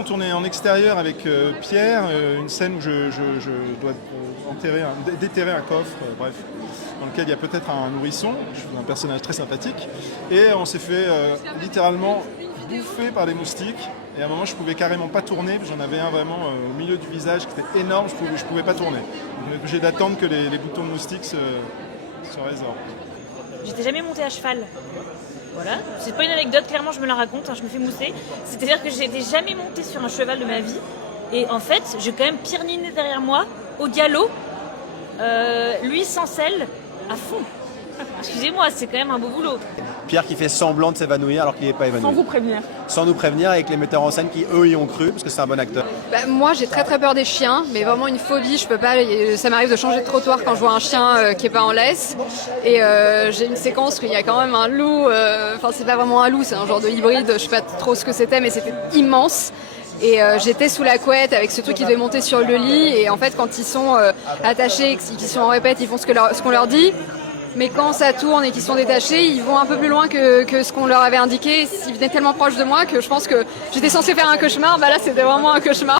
on tournait en extérieur avec Pierre, une scène où je dois déterrer un coffre, bref, dans lequel il y a peut-être un nourrisson. Je suis un personnage très sympathique. Et on s'est fait littéralement bouffer par des moustiques. Et à un moment, je pouvais carrément pas tourner, parce que j'en avais un vraiment au milieu du visage qui était énorme, je pouvais pas tourner. Donc, on est obligé d'attendre que les boutons de moustiques se résorbent. J'étais jamais montée à cheval. Voilà, c'est pas une anecdote, clairement je me la raconte, hein, je me fais mousser. C'est-à-dire que j'étais jamais montée sur un cheval de ma vie. Et en fait, j'ai quand même Pierre Ninet derrière moi, au galop, lui sans selle, à fond. Excusez-moi, c'est quand même un beau boulot. Pierre qui fait semblant de s'évanouir alors qu'il n'est pas évanoui. Sans vous prévenir. Sans nous prévenir, avec les metteurs en scène qui, eux, y ont cru, parce que c'est un bon acteur. Moi, j'ai très peur des chiens, mais vraiment une phobie. Je peux pas. Ça m'arrive de changer de trottoir quand je vois un chien qui est pas en laisse. Et j'ai une séquence où il y a quand même un loup. Enfin, c'est pas vraiment un loup, c'est un genre de hybride. Je sais pas trop ce que c'était, mais c'était immense. Et j'étais sous la couette avec ce truc qui devait monter sur le lit. Et en fait, quand ils sont attachés, qu'ils sont en répète, ils font ce qu'on leur dit. Mais quand ça tourne et qu'ils sont détachés, ils vont un peu plus loin que ce qu'on leur avait indiqué. Ils venaient tellement proches de moi que je pense que j'étais censée faire un cauchemar. Bah là, c'était vraiment un cauchemar.